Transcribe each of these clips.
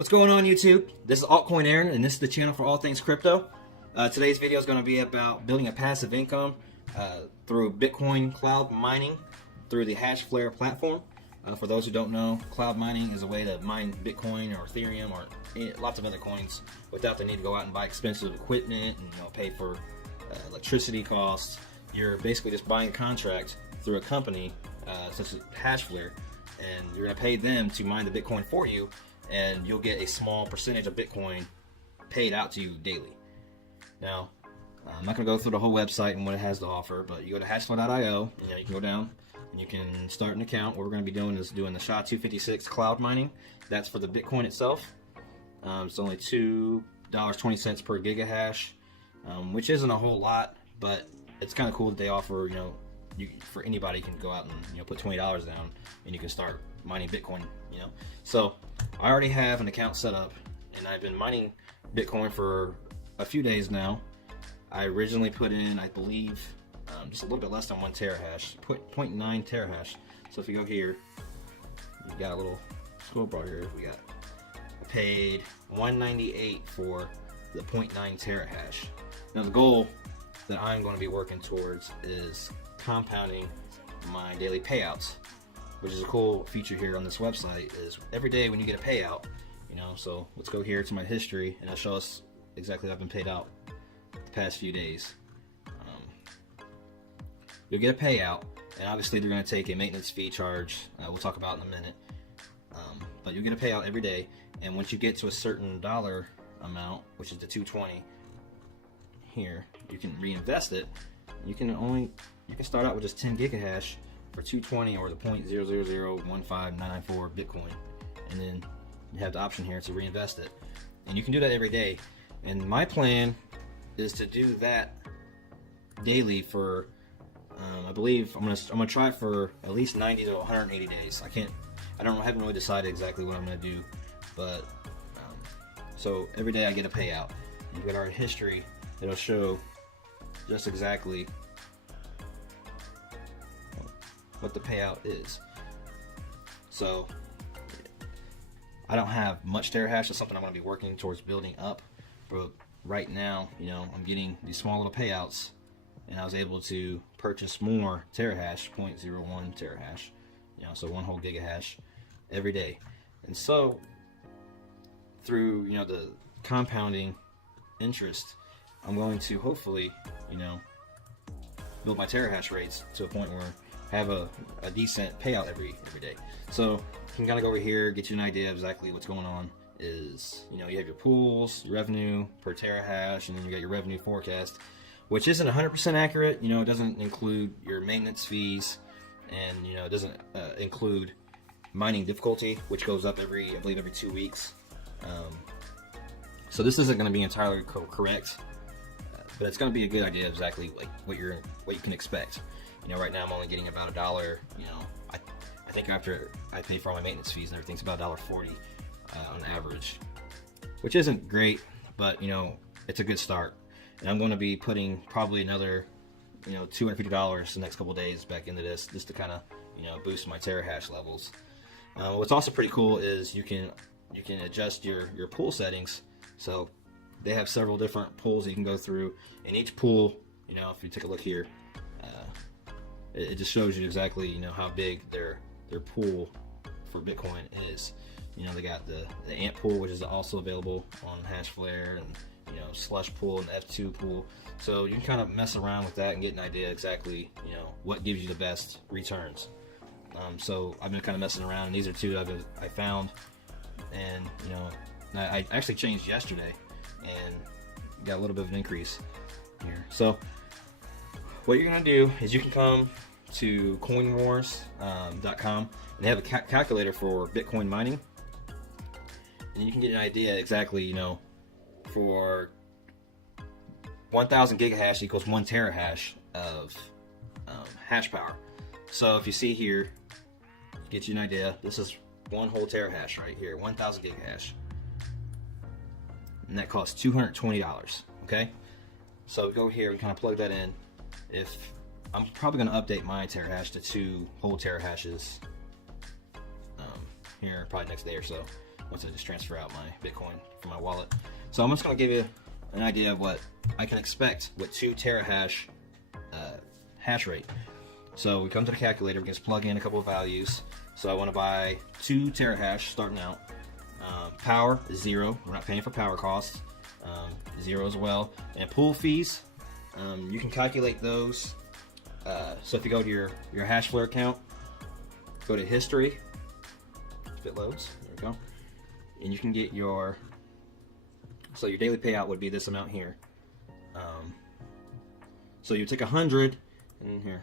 What's going on, YouTube? This is Altcoin Aaron, and this is the channel for all things crypto. Today's video is going to be about building a passive income through Bitcoin cloud mining through the Hashflare platform. For those who don't know, cloud mining is a way to mine Bitcoin or Ethereum or lots of other coins without the need to go out and buy expensive equipment and pay for electricity costs. You're basically just buying a contract through a company such as Hashflare, and you're going to pay them to mine the Bitcoin for you, and you'll get a small percentage of Bitcoin paid out to you daily. Now, I'm not going to go through the whole website and what it has to offer, but you go to hashflare.io, you can go down and you can start an account. What we're going to be doing is doing the SHA-256 cloud mining. That's for the Bitcoin itself. It's only $2.20 per gigahash, which isn't a whole lot, but it's kind of cool that they offer, for anybody can go out and put $20 down and you can start mining Bitcoin. So I already have an account set up, and I've been mining Bitcoin for a few days now. I originally put in, I believe, just a little bit less than 1 terahash, 0.9 terahash. So if you go here, you got a little scroll bar here. I paid $198 for the 0.9 terahash. Now the goal that I'm going to be working towards is compounding my daily payouts, which is a cool feature here on this website. Is every day when you get a payout, so let's go here to my history and it'll show us exactly what I've been paid out the past few days. You'll get a payout, and obviously they're going to take a maintenance fee charge, we'll talk about in a minute, but you'll get a payout every day, and once you get to a certain dollar amount, which is the 220 here, you can reinvest it. You can start out with just 10 gigahash for 220 or the 0.00015994 Bitcoin, and then you have the option here to reinvest it, and you can do that every day. And my plan is to do that daily for I believe I'm gonna try for at least 90 to 180 days. I haven't really decided exactly what I'm gonna do, but so every day I get a payout. You've got our history that'll show just exactly what the payout is. So I don't have much terahash. It's something I'm going to be working towards building up, but right now, I'm getting these small little payouts, and I was able to purchase more terahash, 0.01 terahash, so 1 whole gigahash every day. And so through the compounding interest, I'm going to hopefully build my terahash rates to a point where I have a decent payout every day. So you can kind of go over here, get you an idea of exactly what's going on. Is you have your pools, your revenue per terahash, and then you got your revenue forecast, which isn't 100% accurate. It doesn't include your maintenance fees, and it doesn't include mining difficulty, which goes up I believe every 2 weeks. So this isn't going to be entirely correct, but it's going to be a good idea of exactly like what you can expect. Right now I'm only getting about $1. I think after I pay for all my maintenance fees and everything, it's about $1.40 on average, which isn't great, but it's a good start. And I'm going to be putting probably another $250 the next couple days back into this, just to kind of boost my terahash levels. What's also pretty cool is you can adjust your pool settings. So they have several different pools you can go through, and each pool, if you take a look here, it just shows you exactly how big their pool for Bitcoin is. They got the ant pool, which is also available on Hashflare, and slush pool and F2 pool. So you can kind of mess around with that and get an idea exactly what gives you the best returns. So I've been kind of messing around, and these are two I found, and I actually changed yesterday and got a little bit of an increase here. So what you're gonna do is you can come to coinwars.com, and they have a calculator for Bitcoin mining, and you can get an idea exactly, for 1,000 gigahash equals 1 terahash of hash power. So if you see here, get you an idea, this is 1 whole terahash right here, 1,000 gigahash, and that costs $220. Okay, so go here and kind of plug that in. If I'm probably going to update my terahash to 2 whole terahashes here probably next day or so. once I just transfer out my Bitcoin from my wallet. So I'm just going to give you an idea of what I can expect with 2 terahash hash rate. So we come to the calculator, we can just plug in a couple of values. So I want to buy 2 terahash starting out. Power is 0. We're not paying for power costs. 0 as well. And pool fees, you can calculate those. So if you go to your Hashflare account, go to history, if it loads, there we go, and you can get your, so your daily payout would be this amount here. So you take 100 in here.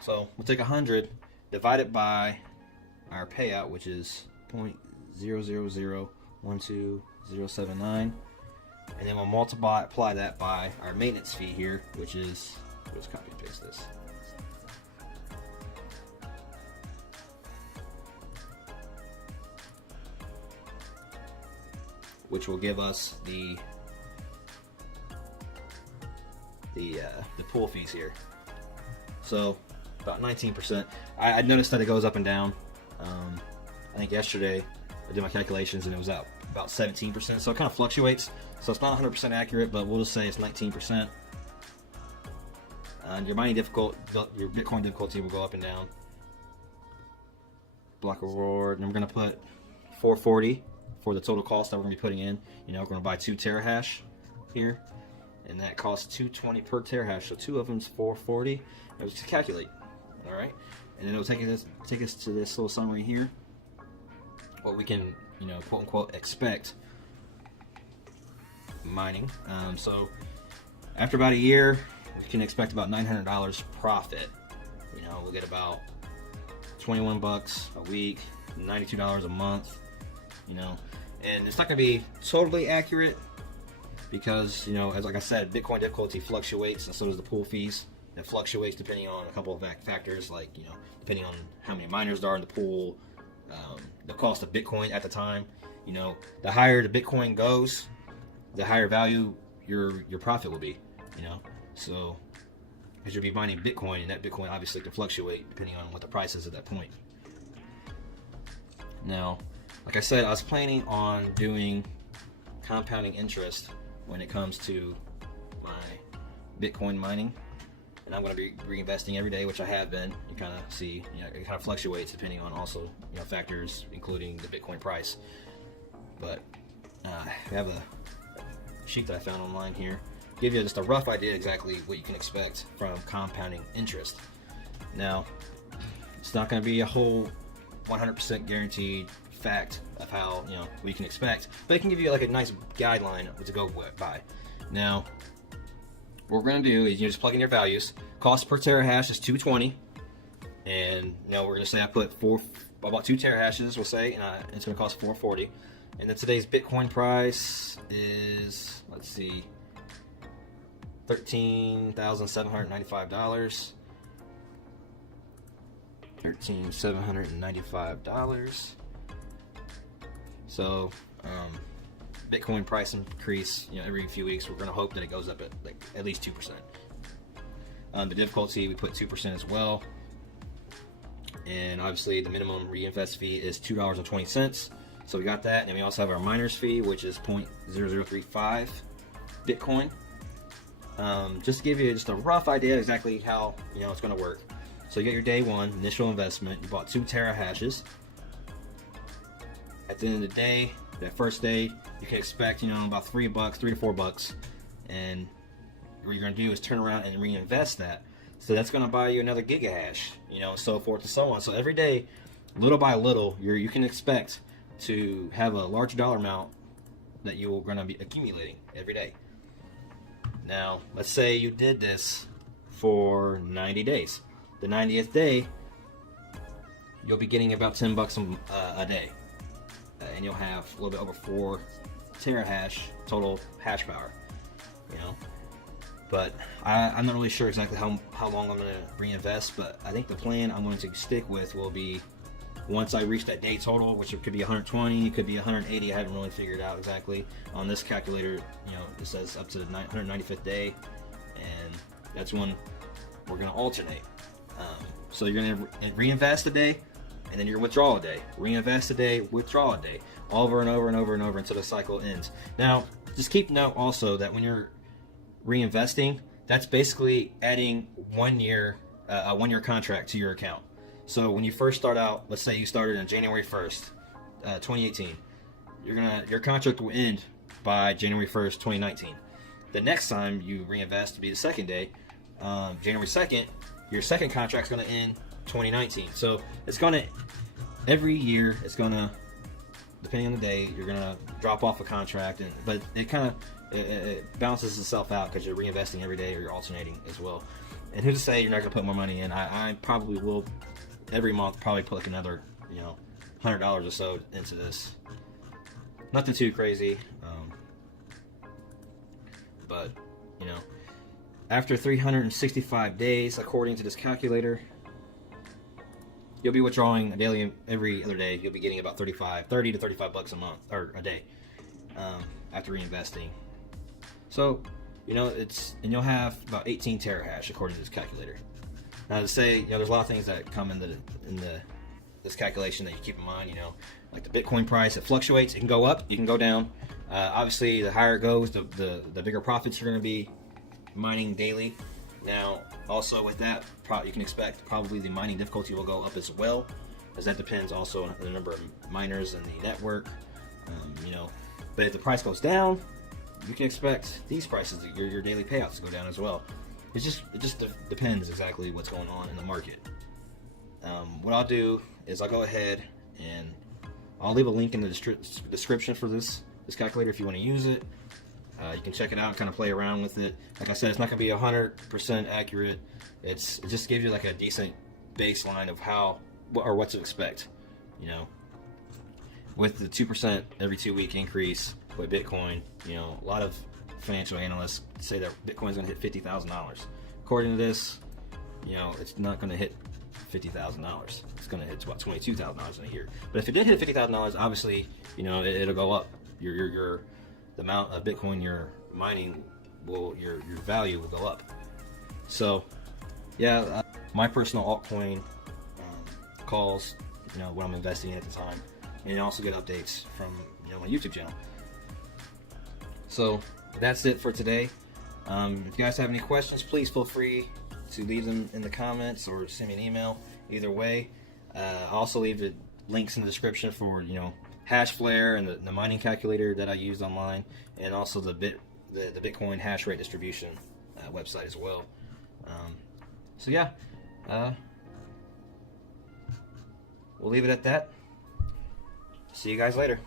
So we'll take 100, divide it by our payout, which is 0.00012079, and then we'll apply that by our maintenance fee here, which is, let's copy and paste this. Which will give us the pool fees here. So about 19%. I noticed that it goes up and down. I think yesterday I did my calculations and it was out about 17%. So it kind of fluctuates. So it's not 100% accurate, but we'll just say it's 19%. Your mining your Bitcoin difficulty will go up and down. Block reward, and we're gonna put 440 for the total cost that we're gonna be putting in. You know, we're gonna buy 2 terahash here, and that costs $220 per terahash. So 2 of them is 440. And we'll just calculate. All right, and then it'll take us to this little summary here. What we can, you know, quote unquote expect mining. So after about a year, we can expect about $900 profit. You know, we'll get about 21 bucks a week, $92 a month. You know, and it's not going to be totally accurate because, you know, as like I said, Bitcoin difficulty fluctuates, and so does the pool fees. It fluctuates depending on a couple of factors, like, you know, depending on how many miners there are in the pool, the cost of Bitcoin at the time. You know, the higher the Bitcoin goes, the higher value your profit will be. You know, so because you'll be mining Bitcoin, and that Bitcoin obviously can fluctuate depending on what the price is at that point. Now, like I said, I was planning on doing compounding interest when it comes to my Bitcoin mining. And I'm going to be reinvesting every day, which I have been. You kind of see, you know, it kind of fluctuates depending on also, you know, factors including the Bitcoin price. But I have a sheet that I found online here, give you just a rough idea exactly what you can expect from compounding interest. Now, it's not going to be a whole 100% guaranteed fact of how, you know, what you can expect, but it can give you like a nice guideline to go by. Now, what we're going to do is you just plug in your values. Cost per terahash is $220, and, you know, we're going to say I put about 2 terahashes, we'll say, and it's going to cost $440. And then today's Bitcoin price is, let's see, $13,795. $13,795. So Bitcoin price increase, you know, every few weeks. We're going to hope that it goes up at least 2%. The difficulty, we put 2% as well, and obviously the minimum reinvest fee is $2.20. So we got that, and then we also have our miners fee, which is 0.0035 Bitcoin. Just to give you just a rough idea exactly how, you know, it's going to work. So you get your day one initial investment. You bought 2 terahashes. At the end of the day, that first day, you can expect, you know, about $3 to $4, and what you're going to do is turn around and reinvest that. So that's going to buy you another gigahash, you know, so forth and so on. So every day, little by little, you can expect to have a large dollar amount that you're going to be accumulating every day. Now, let's say you did this for 90 days. The 90th day, you'll be getting about $10 a day, and you'll have a little bit over 4 terahash total hash power, you know. But I'm not really sure exactly how long I'm going to reinvest, but I think the plan I'm going to stick with will be, once I reach that day total, which it could be 120, it could be 180, I haven't really figured out exactly. On this calculator, you know, it says up to the 195th day, and that's when we're going to alternate. So you're going to reinvest a day, and then your withdrawal day, reinvest a day, withdraw a day, over and over and over and over until the cycle ends. Now, just keep note also that when you're reinvesting, that's basically adding 1 year, a 1 year contract to your account. So when you first start out, let's say you started on January 1st, 2018, your contract will end by January 1st, 2019. The next time you reinvest to be the second day, January 2nd, your second contract's going to end 2019. So it's going to, every year, it's going to, depending on the day, you're going to drop off a contract, but it kind of it balances itself out because you're reinvesting every day or you're alternating as well. And who's to say you're not going to put more money in? I probably will every month probably put like another $100 or so into this. Nothing too crazy, but after 365 days, according to this calculator, you'll be withdrawing a daily every other day. You'll be getting about 30 to 35 bucks a month or a day after reinvesting. So and you'll have about 18 terahash according to this calculator. Now, to say, there's a lot of things that come in this calculation that you keep in mind. Like the Bitcoin price, it fluctuates. It can go up, it can go down. Obviously, the higher it goes, the bigger profits you're going to be mining daily. Now, also with that, you can expect probably the mining difficulty will go up as well, as that depends also on the number of miners and the network. But if the price goes down, you can expect these prices, your daily payouts, to go down as well. It just depends exactly what's going on in the market. What I'll do is I'll go ahead and I'll leave a link in the description for this calculator if you want to use it. You can check it out and kind of play around with it. Like I said, it's not going to be 100% accurate. It just gives you like a decent baseline of what to expect. With the 2% every 2 week increase with Bitcoin, a lot of financial analysts say that Bitcoin's going to hit $50,000. According to this, it's not going to hit $50,000. It's going to hit about $22,000 in a year. But if it did hit $50,000, obviously, it'll go up. The amount of Bitcoin you're mining your value will go up. So, yeah, my personal altcoin calls, what I'm investing in at the time, and also get updates from my YouTube channel. So that's it for today. If you guys have any questions, please feel free to leave them in the comments or send me an email. Either way, I'll also leave the links in the description for Hashflare and the mining calculator that I used online, and also the Bitcoin hash rate distribution website as well. So yeah, we'll leave it at that. See you guys later.